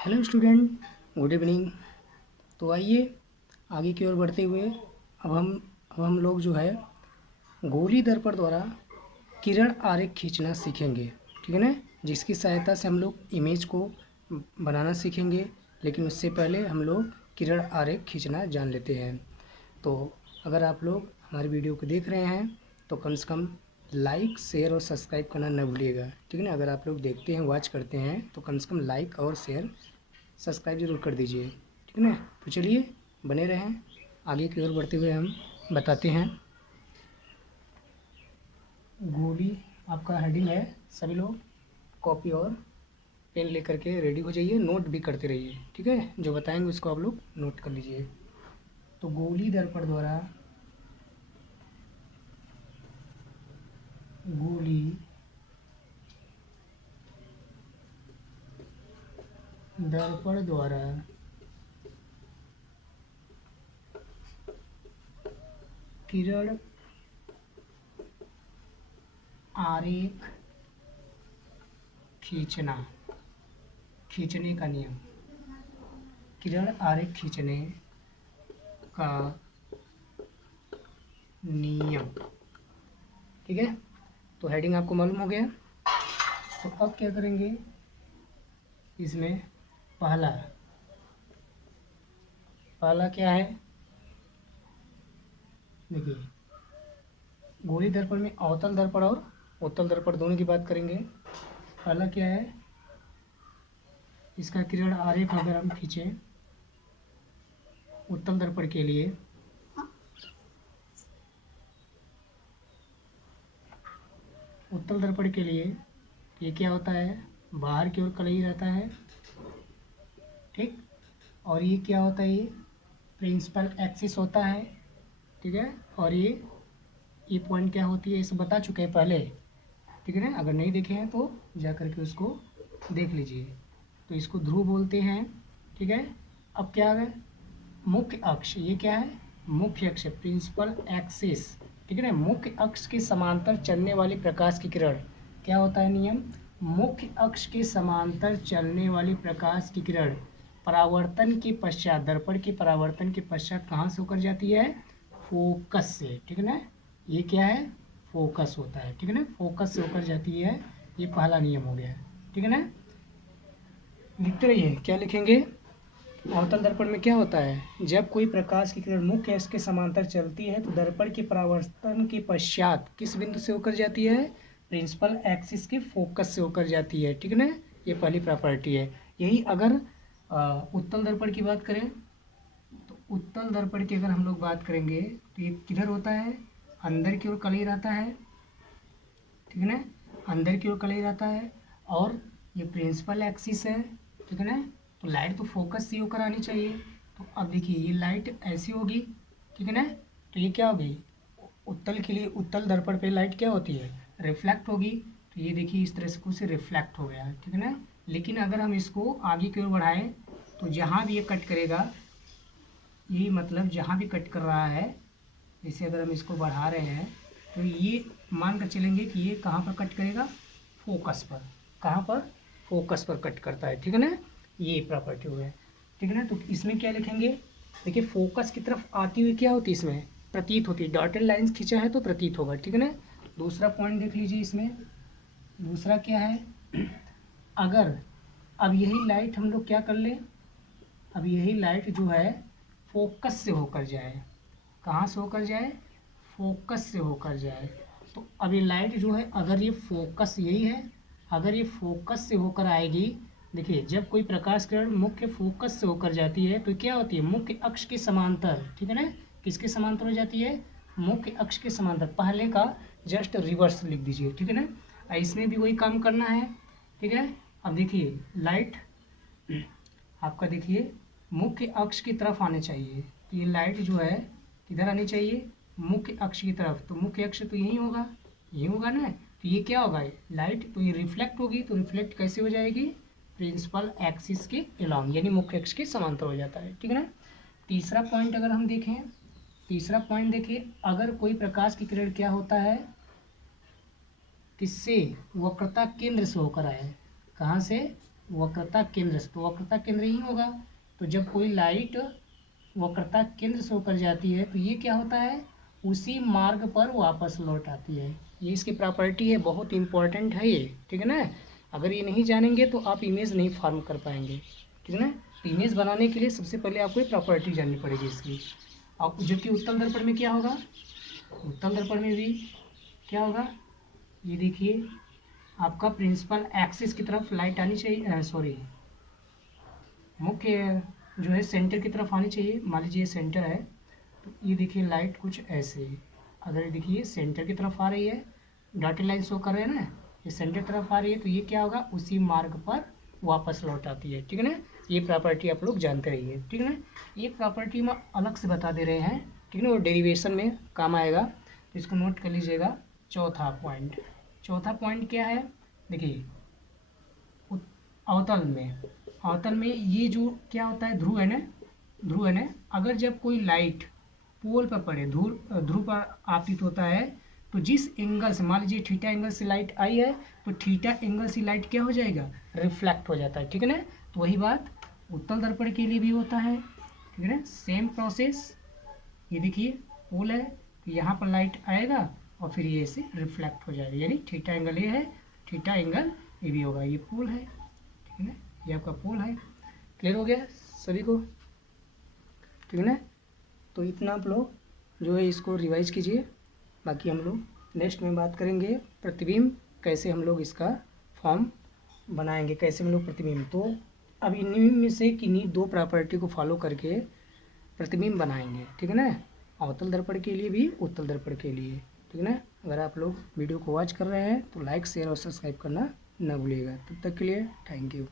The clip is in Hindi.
Hello student, good evening. तो आइए आगे की ओर बढ़ते हुए अब हम लोग जो है गोली दर्पण द्वारा किरण आरेख खींचना सीखेंगे। ठीक है ना, जिसकी सहायता से हम लोग इमेज को बनाना सीखेंगे। लेकिन उससे पहले हम लोग किरण आरेख खींचना जान लेते हैं। तो अगर आप लोग हमारी वीडियो को देख रहे हैं तो कम से कम लाइक, शेयर और सब्सक्राइब करना न भूलिएगा। ठीक है ना, अगर आप लोग देखते हैं, वॉच करते हैं तो कम से कम लाइक और शेयर सब्सक्राइब जरूर कर दीजिए। ठीक है ना, तो चलिए बने रहें। आगे की ओर बढ़ते हुए हम बताते हैं। गोली आपका हेडिंग है। सभी लोग कॉपी और पेन लेकर के रेडी हो जाइए, नोट भी करते रहिए। ठीक है, जो बताएंगे उसको आप लोग नोट कर लीजिए। तो गोली दर्पण द्वारा गोली दर्पण द्वारा किरण आरेख खींचने का नियम। किरण आरेख खींचने का नियम। ठीक है, तो हेडिंग आपको मालूम हो गया। तो अब क्या करेंगे, इसमें पहला क्या है, देखिए गोली दर्पण में अवतल दर्पण और उत्तल दर्पण दोनों की बात करेंगे। पहला क्या है, इसका किरण आरेख अगर हम खींचें उत्तल दर्पण के लिए, उत्तल दर्पण के लिए ये क्या होता है, बाहर की ओर कलई रहता है। ठीक, और ये क्या होता है, ये प्रिंसिपल एक्सिस होता है। ठीक है, और ये पॉइंट क्या होती है, इसे बता चुके हैं पहले। ठीक है ना, अगर नहीं देखे हैं तो जा करके उसको देख लीजिए। तो इसको ध्रुव बोलते हैं। ठीक है, अब क्या है, मुख्य अक्ष, ये क्या है, मुख्य अक्ष, प्रिंसिपल एक्सिस। ठीक है ना, मुख्य अक्ष के समांतर चलने वाली प्रकाश की किरण, क्या होता है नियम, मुख्य अक्ष के समांतर चलने वाली प्रकाश की किरण परावर्तन के पश्चात, दर्पण के परावर्तन के पश्चात कहाँ से होकर जाती है, फोकस से। ठीक है ना, ये क्या है, फोकस होता है। ठीक है ना, फोकस से होकर जाती है, ये पहला नियम हो गया। ठीक है ना, लिखते रहिए, क्या लिखेंगे, अवतल दर्पण में क्या होता है, जब कोई प्रकाश की किरण मुख्य अक्ष के समांतर चलती है तो दर्पण के परावर्तन के पश्चात किस बिंदु से होकर जाती है, प्रिंसिपल एक्सिस के फोकस से होकर जाती है। ठीक है ना, ये पहली प्रॉपर्टी है। यही अगर उत्तल दर्पण की बात करें तो उत्तल दर्पण की अगर हम लोग बात करेंगे तो ये किधर होता है, अंदर की ओर कलई रहता है। ठीक है ना, अंदर की ओर कलई रहता है और ये प्रिंसिपल एक्सिस है। ठीक है ना, तो लाइट तो फोकस से होकर आनी चाहिए। तो अब देखिए ये लाइट ऐसी होगी। ठीक है ना, तो ये क्या होगी, उत्तल के लिए उत्तल दर्पण पे लाइट क्या होती है, रिफ्लेक्ट होगी। तो ये देखिए इस तरह से कुछ रिफ्लेक्ट हो गया। ठीक है ना, लेकिन अगर हम इसको आगे की ओर बढ़ाएं तो जहाँ भी ये कट करेगा, यही मतलब जहाँ भी कट कर रहा है, जैसे अगर हम इसको बढ़ा रहे हैं तो ये मान कर चलेंगे कि ये कहाँ पर कट करेगा, फोकस पर। कहाँ पर, फोकस पर कट करता है। ठीक है ना, ये प्रॉपर्टी हो है। ठीक है ना, तो इसमें क्या लिखेंगे, देखिए फोकस की तरफ आती हुई क्या होती है, इसमें प्रतीत होती है, डॉटेड लाइंस खींचा है तो प्रतीत होगा। ठीक है ना, दूसरा पॉइंट देख लीजिए इसमें, दूसरा क्या है, अगर अब यही लाइट हम लोग क्या कर लें, अब यही लाइट जो है फोकस से होकर जाए, कहाँ से होकर जाए, फोकस से होकर जाए। तो अब ये लाइट जो है, अगर ये फोकस यही है, अगर ये फोकस से होकर आएगी, देखिए जब कोई प्रकाश किरण मुख्य फोकस से होकर जाती है तो क्या होती है, मुख्य अक्ष के समांतर। ठीक है ना, किसके समांतर हो जाती है, मुख्य अक्ष के समांतर। पहले का जस्ट रिवर्स लिख दीजिए। ठीक है ना, इसमें भी वही काम करना है। ठीक है, अब देखिए लाइट आपका देखिए मुख्य अक्ष की तरफ आने चाहिए। तो ये लाइट जो है किधर आनी चाहिए, मुख्य अक्ष की तरफ। तो मुख्य अक्ष तो यही होगा, यही होगा ना। तो ये क्या होगा, लाइट तो ये रिफ्लेक्ट होगी, तो रिफ्लेक्ट कैसे हो जाएगी, प्रिंसिपल एक्सिस के अलॉन्ग, यानी मुख्य अक्ष के समांतर हो जाता है। ठीक है ना, तीसरा पॉइंट अगर हम देखें, तीसरा पॉइंट देखिए, अगर कोई प्रकाश की किरण क्या होता है, किससे, वक्रता केंद्र से होकर आए, कहाँ से, वक्रता केंद्र से, तो वक्रता केंद्र ही होगा। तो जब कोई लाइट वक्रता केंद्र से होकर जाती है तो ये क्या होता है, उसी मार्ग पर वापस लौट आती है। ये इसकी प्रॉपर्टी है, बहुत इंपॉर्टेंट है ये, ठीक है ना। अगर ये नहीं जानेंगे तो आप इमेज नहीं फॉर्म कर पाएंगे, ठीक है ना। तो इमेज बनाने के लिए सबसे पहले आपको प्रॉपर्टी जाननी पड़ेगी इसकी। अब जबकि उत्तल दर्पण में क्या होगा, उत्तल दर्पण में भी क्या होगा, ये देखिए आपका प्रिंसिपल एक्सिस की तरफ लाइट आनी चाहिए, सॉरी मुख्य जो है सेंटर की तरफ आनी चाहिए। मान लीजिए सेंटर है तो ये देखिए लाइट कुछ ऐसे, अगर ये देखिए सेंटर की तरफ आ रही है, डॉटेड लाइन शो कर रहे हैं ना, ये सेंटर की तरफ आ रही है, तो ये क्या होगा, उसी मार्ग पर वापस लौट आती है, ठीक है ना। ये प्रॉपर्टी आप लोग जानते रहिए, ठीक है ना। ये प्रॉपर्टी में अलग से बता दे रहे हैं, ठीक है ना, वो डेरिवेशन में काम आएगा, तो इसको नोट कर लीजिएगा। चौथा पॉइंट, चौथा पॉइंट क्या है, देखिए अवतल में, अवतल में ये जो क्या होता है, ध्रुव है ना, ध्रुव है ना, अगर जब कोई लाइट पोल पर पड़े, ध्रुव ध्रुव पर आपतित होता है, तो जिस एंगल से, मान लीजिए थीटा एंगल से लाइट आई है, तो थीटा एंगल से लाइट क्या हो जाएगा, रिफ्लेक्ट हो जाता है, ठीक है ना। तो वही बात उत्तल दर्पण के लिए भी होता है, ठीक है ना, सेम प्रोसेस। ये देखिए पोल है, तो यहाँ पर लाइट आएगा और फिर ये इसे रिफ्लेक्ट हो जाएगा, यानी थीटा एंगल ये है, थीटा एंगल ये भी होगा, ये पोल है, ठीक है ना, ये आपका पोल है। क्लियर हो गया सभी को, ठीक है ना। तो इतना आप लोग जो है इसको रिवाइज कीजिए, बाकी हम लोग नेक्स्ट में बात करेंगे प्रतिबिंब, कैसे हम लोग इसका फॉर्म बनाएंगे, कैसे हम लोग प्रतिबिंब। तो अब इन्हीं में से किन्हीं दो प्रॉपर्टी को फॉलो करके प्रतिबिंब बनाएंगे, ठीक है ना, अवतल दर्पण के लिए भी, उत्तल दर्पण के लिए, ठीक है ना। अगर आप लोग वीडियो को वॉच कर रहे हैं तो लाइक शेयर और सब्सक्राइब करना न भूलिएगा। तब तक के लिए थैंक यू।